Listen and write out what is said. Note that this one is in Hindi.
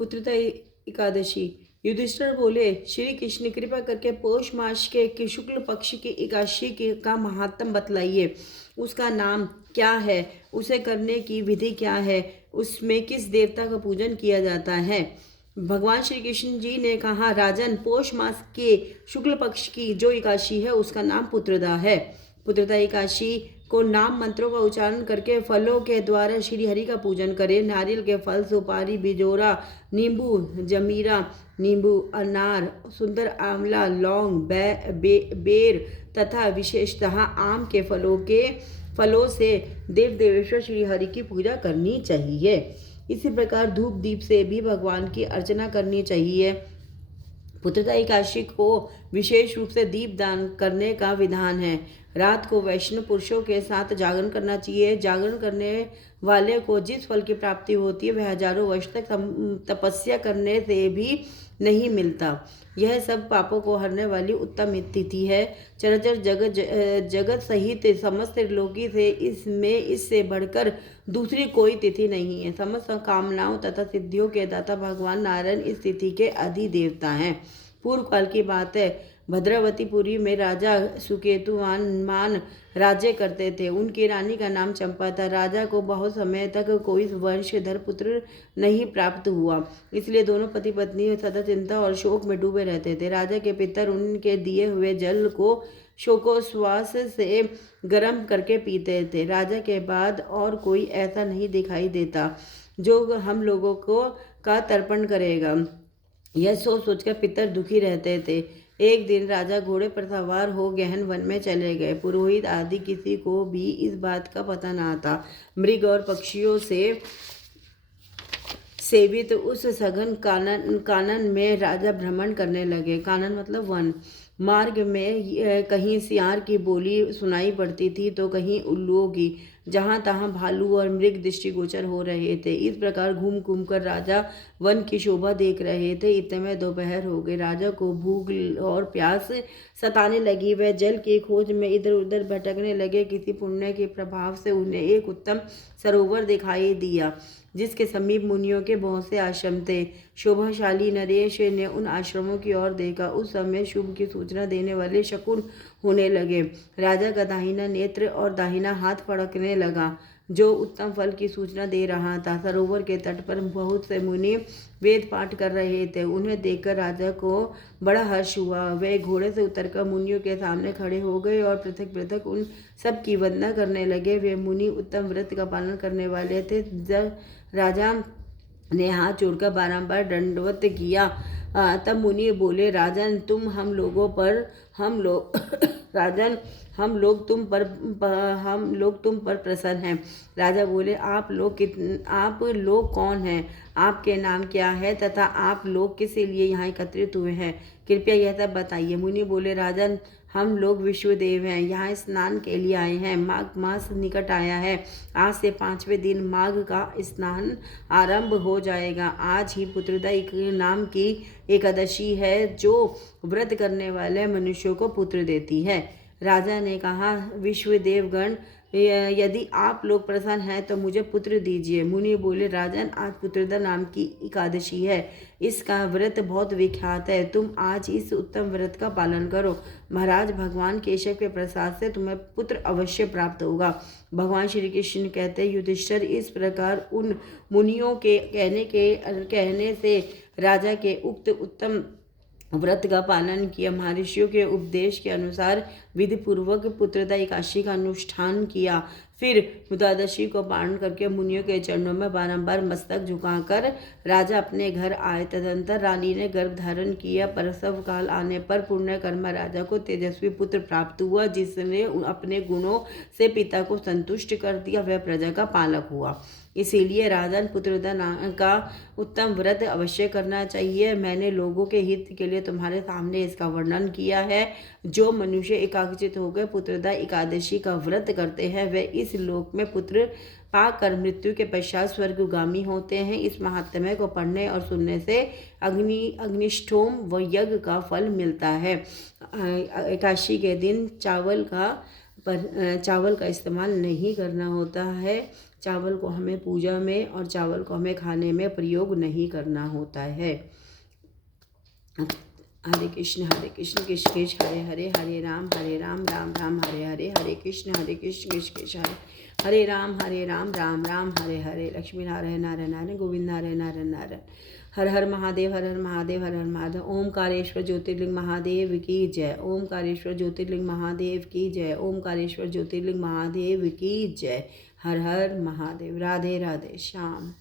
पुत्रदा एकादशी। युधिष्ठिर बोले, श्री कृष्ण कृपा करके पौष मास के शुक्ल पक्ष की एकादशी का महात्म बतलाइए। उसका नाम क्या है, उसे करने की विधि क्या है, उसमें किस देवता का पूजन किया जाता है। भगवान श्री कृष्ण जी ने कहा, राजन, पौष मास के शुक्ल पक्ष की जो एकादशी है उसका नाम पुत्रदा है। पुत्रदा एकादशी को नाम मंत्रों का उच्चारण करके फलों के द्वारा श्री हरि का पूजन करें। नारियल के फल, सुपारी, बिजोरा, नींबू, जमीरा, नींबू, अनार, सुंदर आंवला, लौंग, बेर तथा विशेषतः आम के फलों से देव देवेश्वर श्री हरि की पूजा करनी चाहिए। इसी प्रकार धूप दीप से भी भगवान की अर्चना करनी चाहिए। पुत्रदा एकादशी को विशेष रूप से दीप दान करने का विधान है। रात को वैष्णव पुरुषों के साथ जागरण करना चाहिए। जागरण करने वाले को जिस फल की प्राप्ति होती है वह हजारों वर्ष तक तपस्या करने से भी नहीं मिलता। यह सब पापों को हरने वाली उत्तम तिथि है। चराचर जगत सहित समस्त त्रिलोकी से इससे बढ़कर दूसरी कोई तिथि नहीं है। समस्त कामनाओं तथा सिद्धियों के दाता भगवान नारायण इस तिथि के अधिदेवता हैं। पूर्व काल की बात है, भद्रावतीपुरी में राजा सुकेतुमान राज्य करते थे। उनकी रानी का नाम चंपा था। राजा को बहुत समय तक कोई वंशधर पुत्र नहीं प्राप्त हुआ, इसलिए दोनों पति पत्नी सदा चिंता और शोक में डूबे रहते थे। राजा के पितर उनके दिए हुए जल को शोकोश्वास से गर्म करके पीते थे। राजा के बाद और कोई ऐसा नहीं दिखाई देता जो हम लोगों को का तर्पण करेगा। यह सोच सोचकर पितर दुखी रहते थे। एक दिन राजा घोड़े पर सवार हो गहन वन में चले गए। पुरोहित आदि किसी को भी इस बात का पता न था। मृग और पक्षियों से सेवित उस सघन कानन में राजा भ्रमण करने लगे। कानन मतलब वन। मार्ग में कहीं सियार की बोली सुनाई पड़ती थी तो कहीं उल्लुओं की। जहाँ तहाँ भालू और मृग दृष्टिगोचर हो रहे थे। इस प्रकार घूम घूम कर राजा वन की शोभा देख रहे थे। इतने में दोपहर हो गई। राजा को भूख और प्यास सताने लगी। वह जल की खोज में इधर उधर भटकने लगे। किसी पुण्य के प्रभाव से उन्हें एक उत्तम सरोवर दिखाई दिया जिसके समीप मुनियों के बहुत से आश्रम थे। शोभाशाली नरेश ने उन आश्रमों की ओर देखा। उस समय शुभ की सूचना देने वाले शकुन होने लगे। राजा का दाहिना नेत्र और दाहिना हाथ फड़कने लगा जो उत्तम फल की सूचना दे रहा था। सरोवर के तट पर बहुत से मुनि वेद पाठ कर रहे थे। उन्हें देखकर राजा को बड़ा हर्ष हुआ। वे घोड़े से उतरकर मुनियों के सामने खड़े हो गए और पृथक पृथक उन सब की वंदना करने लगे। वे मुनि उत्तम व्रत का पालन करने वाले थे। जब राजा ने हाथ जोड़कर बारंबार दंडवत किया। तब मुनि बोले, राजन, तुम हम लोगों पर राजन, हम लोग तुम पर प्रसन्न हैं। राजा बोले, आप लोग कौन हैं? आपके नाम क्या है तथा आप लोग किस लिए यहाँ एकत्रित हुए हैं? कृपया यह सब बताइए। मुनि बोले, राजन, हम लोग विश्वदेव हैं, यहाँ स्नान के लिए आए हैं। माघ मास निकट आया है। आज से 5वें दिन माघ का स्नान आरंभ हो जाएगा। आज ही पुत्रदा नाम की एकादशी है जो व्रत करने वाले मनुष्यों को पुत्र देती है। राजा ने कहा, विश्वदेवगण, यदि आप लोग प्रसन्न हैं तो मुझे पुत्र दीजिए। मुनि बोले, राजन, आज पुत्रदा नाम की एकादशी है। इसका व्रत बहुत विख्यात है। तुम आज इस उत्तम व्रत का पालन करो। महाराज, भगवान केशव के प्रसाद से तुम्हें पुत्र अवश्य प्राप्त होगा। भगवान श्री कृष्ण कहते, युधिष्ठिर, इस प्रकार उन मुनियों के कहने से राजा के उक्त उत्तम व्रत का पालन किया। महर्षियों के उपदेश के अनुसार विधि पूर्वक पुत्रदा एकादशी का अनुष्ठान किया। फिर द्वादशी को पारण करके मुनियों के चरणों में बारंबार मस्तक झुकाकर राजा अपने घर आए। तदंतर रानी ने गर्भ धारण किया। प्रसव काल आने पर पुण्यकर्मा राजा को तेजस्वी पुत्र प्राप्त हुआ जिसने अपने गुणों से पिता को संतुष्ट कर दिया। वह प्रजा का पालक हुआ। इसीलिए राजन, पुत्रदा का उत्तम व्रत अवश्य करना चाहिए। मैंने लोगों के हित के लिए तुम्हारे सामने इसका वर्णन किया है। जो मनुष्य एकाग्रचित होकर पुत्रदा एकादशी का व्रत करते हैं वे इस लोक में पुत्र पाकर मृत्यु के पश्चात स्वर्गगामी होते हैं। इस महात्म्य को पढ़ने और सुनने से अग्निष्ठोम व यज्ञ का फल मिलता है। एकादशी के दिन चावल का इस्तेमाल नहीं करना होता है। चावल को हमें पूजा में और चावल को हमें खाने में प्रयोग नहीं करना होता है। हरे कृष्ण कृष्ण कृष्ण हरे हरे, हरे राम राम राम हरे हरे, हरे कृष्ण कृष्ण कृष्ण हरे राम राम राम हरे हरे। लक्ष्मी नारायण नारायण नारायण, गोविंद नारायण नारायण नारायण। हर हर महादेव, हर हर महादेव, हर हर महादेव। ओमकारेश्वर ज्योतिर्लिंग महादेव की जय। ओमकारेश्वर ज्योतिर्लिंग महादेव की जय। ओमकारेश्वर ज्योतिर्लिंग महादेव की जय। हर हर महादेव। राधे राधे श्याम।